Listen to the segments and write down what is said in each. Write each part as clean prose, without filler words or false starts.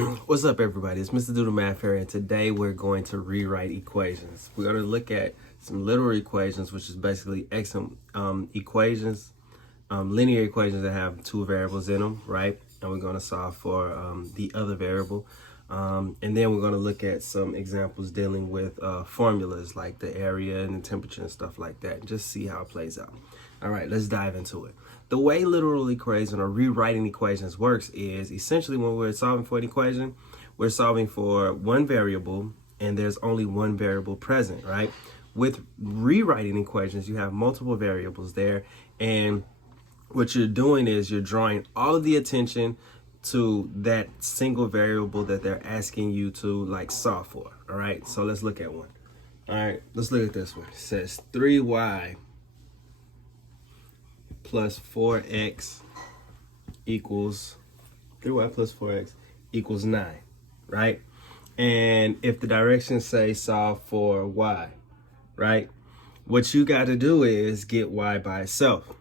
What's up, everybody? It's Mr. Doodle Math here, and today we're going to rewrite equations. We're going to look at some literal equations, which is basically equations, linear equations that have two variables in them, right? And we're going to solve for the other variable. And then we're going to look at some examples dealing with formulas like the area and the temperature and stuff like that, and just see how it plays out. All right, let's dive into it. The way literal equations or rewriting equations works is essentially when we're solving for an equation, we're solving for one variable and there's only one variable present, right? With rewriting equations, you have multiple variables there, and what you're doing is you're drawing all of the attention to that single variable that they're asking you to like solve for. All right, so let's look at one. All right, let's look at this one. It says 3y plus 4x equals 3y plus 4x equals 9, right? And if the directions say solve for y, right, what you got to do is get y by itself.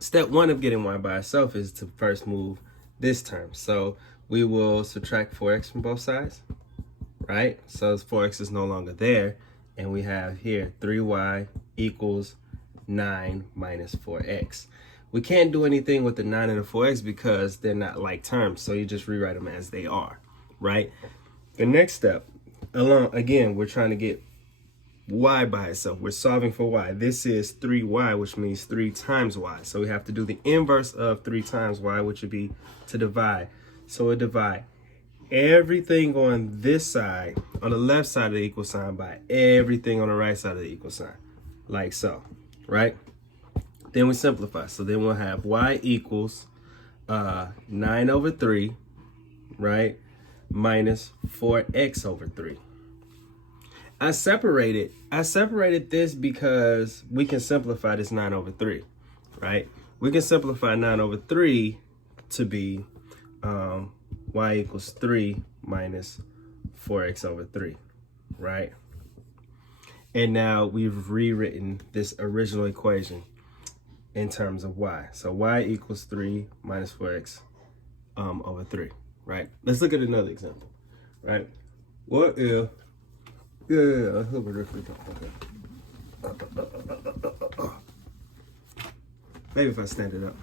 Step one of getting y by itself is to first move this term. So we will subtract 4x from both sides, right? So 4x is no longer there, and we have here 3y equals 9 minus 4x. We can't do anything with the 9 and the 4x because they're not like terms, so you just rewrite them as they are, right? The next step, again, we're trying to get y by itself. We're solving for y. This is 3y, which means 3 times y. So we have to do the inverse of 3 times y, which would be to divide. So we divide everything on this side, on the left side of the equal sign, by everything on the right side of the equal sign, like so, right? Then we simplify. So then we'll have y equals 9 over 3, right, minus 4x over 3. I separated this because we can simplify this 9 over 3, right? We can simplify 9 over 3 to be y equals 3 minus 4x over 3, right? And now we've rewritten this original equation in terms of y. So y equals 3 minus 4x over 3, right? Let's look at another example, right? What if, let's look at this. Maybe if I stand it up.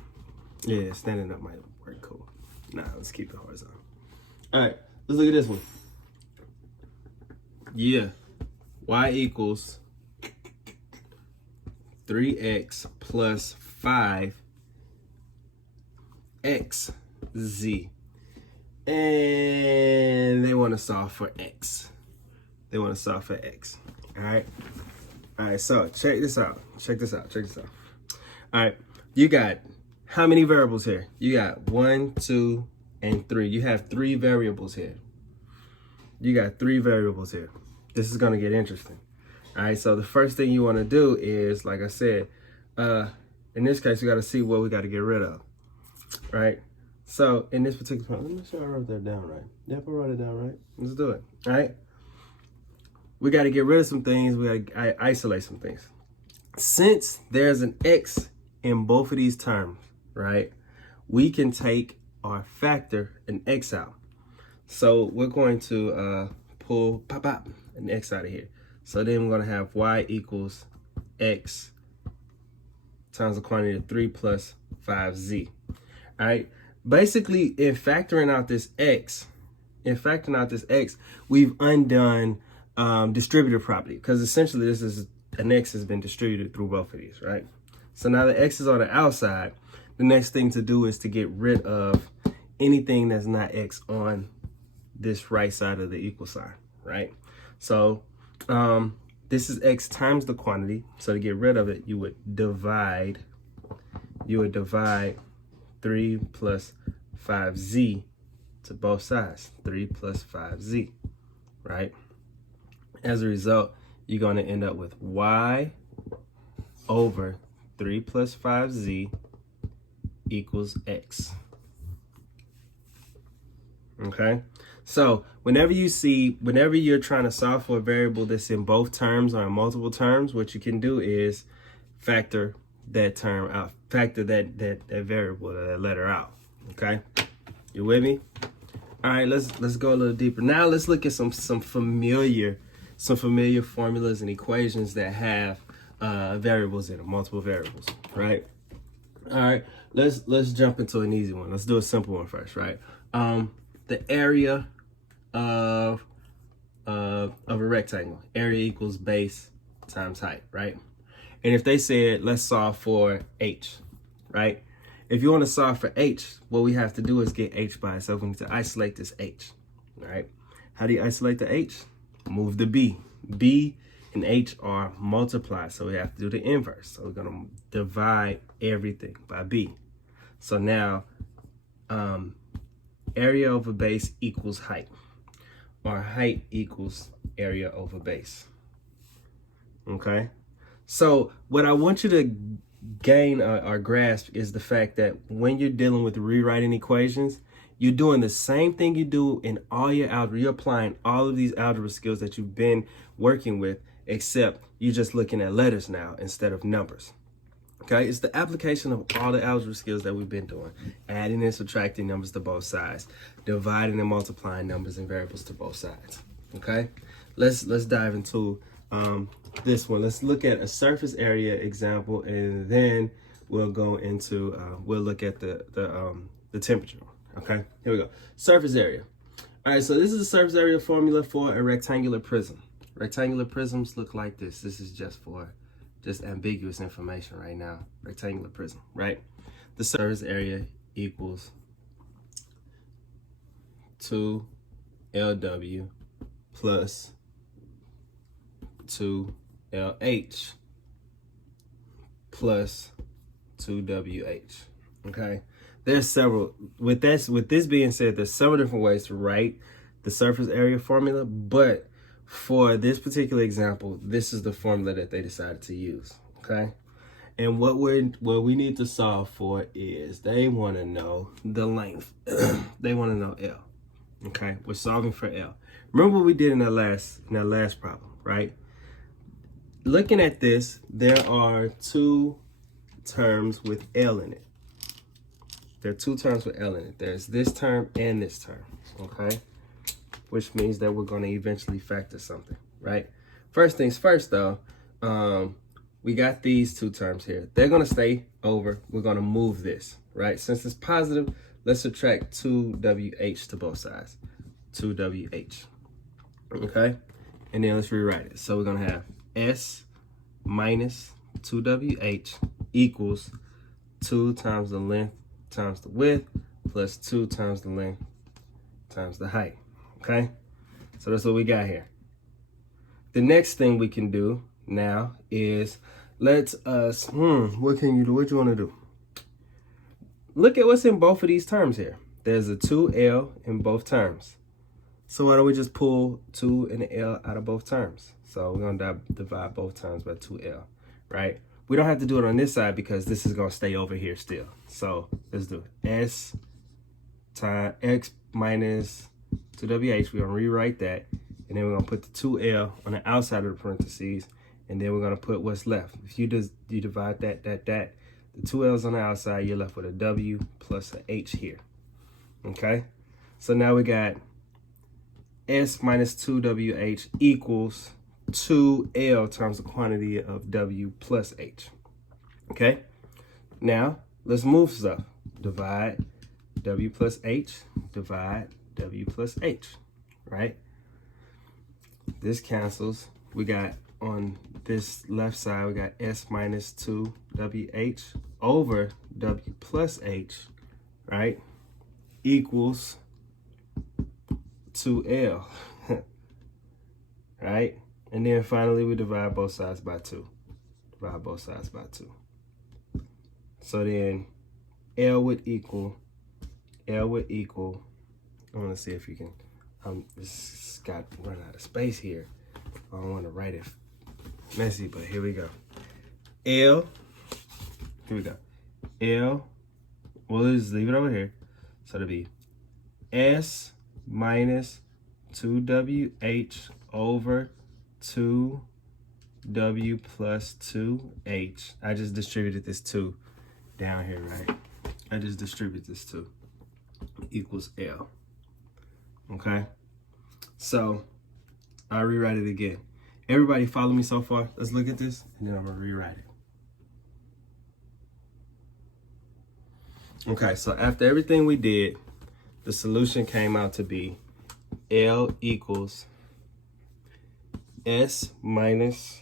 Yeah, standing up might work cool. Nah, let's keep it horizontal. All right, let's look at this one. Yeah, y equals 3x plus 5xz. And they want to solve for x. They want to solve for x. All right. All right. So check this out. Check this out. All right. You got how many variables here? You got 1, 2, and 3. You have 3 variables here. You got 3 variables here. This is going to get interesting. All right. So the first thing you want to do is, like I said, in this case, we got to see what we got to get rid of. Right. So in this particular point, let me make sure I wrote that down right. Yep, I wrote it down right. Let's do it. All right. We got to get rid of some things. We got to isolate some things. Since there's an x in both of these terms, right, we can take or factor an x out. So we're going to pull an x out of here. So then we're going to have y equals x times the quantity of 3 plus 5z. All right. Basically, in factoring out this x, we've undone distributive property, because essentially this is an x has been distributed through both of these, right? So now the x is on the outside. The next thing to do is to get rid of anything that's not x on this right side of the equal sign, right? So this is x times the quantity. So to get rid of it, you would divide 3 plus 5z to both sides. 3 plus 5z, right? As a result, you're going to end up with y over 3 plus 5z equals x. Okay? So whenever you're trying to solve for a variable that's in both terms or in multiple terms, what you can do is factor that term out, factor that variable, that letter out. Okay? You with me? All right, let's go a little deeper. Now let's look at some familiar formulas and equations that have variables in them, multiple variables, right? All right, let's jump into an easy one. Let's do a simple one first, right? The area of a rectangle. Area equals base times height, right? And if they said, let's solve for h, right? If you want to solve for h, what we have to do is get h by itself. We need to isolate this h, right? How do you isolate the h? Move the b. B and h are multiplied, so we have to do the inverse. So we're going to divide everything by b. So now area over base equals height, or height equals area over base. Okay? So what I want you to gain or grasp is the fact that when you're dealing with rewriting equations, you're doing the same thing you do in all your algebra. You're applying all of these algebra skills that you've been working with, except you're just looking at letters now instead of numbers. Okay, it's the application of all the algebra skills that we've been doing. Adding and subtracting numbers to both sides. Dividing and multiplying numbers and variables to both sides. Okay, let's dive into this one. Let's look at a surface area example, and then we'll go into we'll look at the temperature. Okay, here we go. Surface area. All right, so this is the surface area formula for a rectangular prism. Rectangular prisms look like this. This is just ambiguous information right now. Rectangular prism, right? The surface area equals 2LW plus 2LH plus 2WH. Okay, there's several. With this being said, there's several different ways to write the surface area formula, but for this particular example, this is the formula that they decided to use. Okay, and what we need to solve for is they want to know the length. They want to know L. Okay, we're solving for L. Remember what we did in that last problem, right? Looking at this, there are two terms with L in it. There are two terms with L in it. There's this term and this term, okay? Which means that we're going to eventually factor something, right? First things first, though, we got these two terms here. They're going to stay over. We're going to move this, right? Since it's positive, let's subtract 2WH to both sides. 2WH, okay? And then let's rewrite it. So we're going to have S minus 2WH equals 2 times the length times the width plus 2 times the length times the height. Okay, so that's what we got here. The next thing we can do now is what can you do? What you want to do? Look at what's in both of these terms here. There's a 2L in both terms. So why don't we just pull 2 and the L out of both terms? So we're going to divide both terms by 2L, right? We don't have to do it on this side because this is going to stay over here still. So let's do it. S times X minus 2WH. We're going to rewrite that. And then we're going to put the 2L on the outside of the parentheses. And then we're going to put what's left. If you divide that, the 2 L's on the outside, you're left with a W plus a H here. Okay? So now we got S minus 2WH equals 2L times the quantity of W plus H. Okay? Now, let's move stuff. Divide W plus H, divide W plus H, right? This cancels. We got on this left side, we got S minus 2WH over W plus H, right? Equals 2L, right? And then finally, we divide both sides by 2. Divide both sides by 2. So then L would equal, I want to see if you can, this got run out of space here. I don't want to write it messy, but here we go. L, here we go. L, we'll just leave it over here. So it'll be S minus 2WH over 2W plus 2H. I just distributed this 2 down here, right? I just distributed this 2 equals L. okay? So I'll rewrite it again. Everybody follow me so far? Let's look at this, and then I'm gonna rewrite it. Okay, so after everything we did, the solution came out to be L equals S minus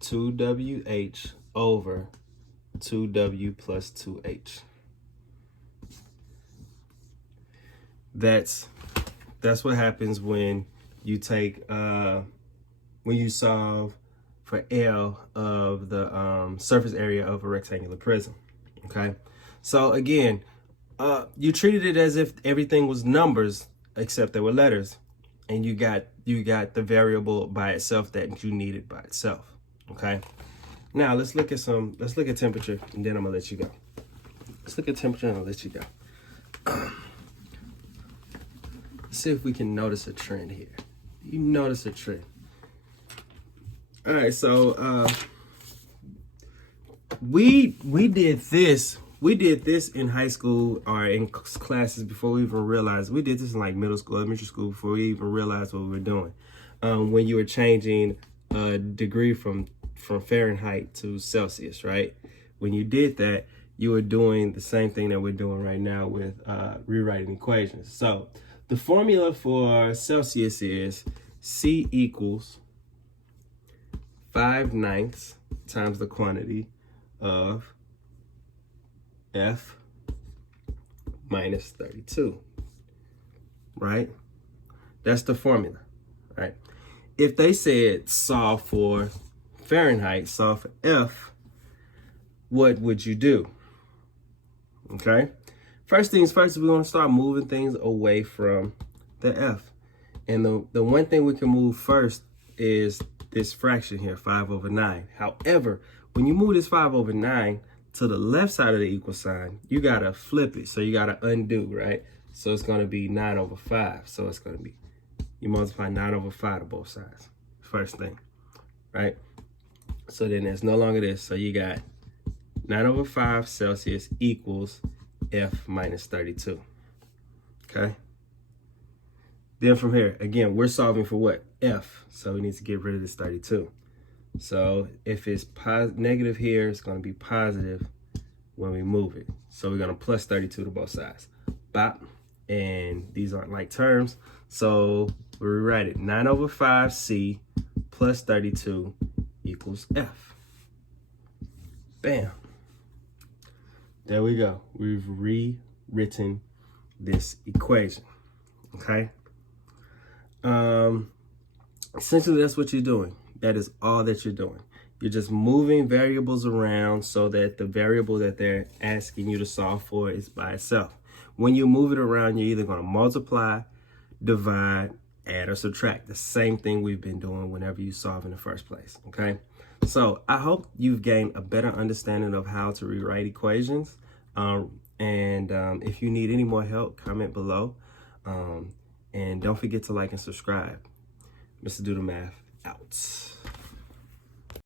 2WH over 2W plus 2H. That's what happens when you take when you solve for L of the surface area of a rectangular prism. Okay, so again, you treated it as if everything was numbers except there were letters, and you got the variable by itself that you needed by itself. Okay, now let's look at temperature, and then I'm gonna let you go. Let's look at temperature and I'll let you go. Let's see if we can notice a trend here. You notice a trend. All right, so we did this in high school or in classes before we even realized. We did this in like middle school, elementary school, before we even realized what we were doing. When you were changing a degree from Fahrenheit to Celsius, right? When you did that, you were doing the same thing that we're doing right now with rewriting equations. So the formula for Celsius is C equals 5/9 times the quantity of F minus 32, right? That's the formula, right? If they said solve for Fahrenheit, solve for F, what would you do? Okay, first things first, we want to start moving things away from the F. And the one thing we can move first is this fraction here, 5/9. However, when you move this 5/9 to the left side of the equal sign, you gotta flip it. So you gotta undo, right? So it's gonna be 9/5. So it's gonna be, you multiply 9/5 to both sides. First thing, right? So then there's no longer this. So you got 9/5 Celsius equals F minus 32. Okay. Then from here, again, we're solving for what? F. So we need to get rid of this 32. So if it's negative here, it's going to be positive when we move it. So we're going to plus 32 to both sides. Bop. And these aren't like terms. So we rewrite it. 9/5C plus 32 equals F. Bam. There we go. We've rewritten this equation. Okay. Essentially, that's what you're doing. That is all that you're doing. You're just moving variables around so that the variable that they're asking you to solve for is by itself. When you move it around, you're either going to multiply, divide, add, or subtract. The same thing we've been doing whenever you solve in the first place. Okay. So I hope you've gained a better understanding of how to rewrite equations. If you need any more help, comment below. And don't forget to like and subscribe. Mr. Do the Math out.